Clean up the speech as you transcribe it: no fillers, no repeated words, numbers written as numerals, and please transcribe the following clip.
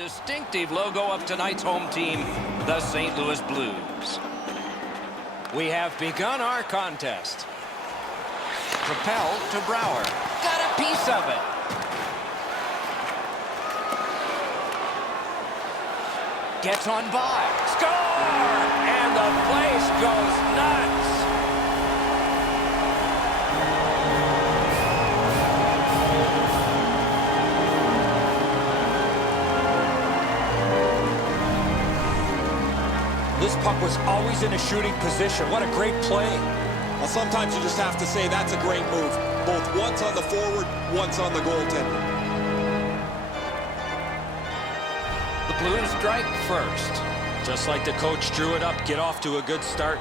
distinctive logo of tonight's home team, the St. Louis Blues. We have begun our contest. Propelled to Brouwer. Got a piece of it. Gets on by. Score! And the place goes nuts. This puck was always in a shooting position. What a great play. Well, sometimes you just have to say that's a great move. Both once on the forward, once on the goaltender. The Blues strike first. Just like the coach drew it up, get off to a good start.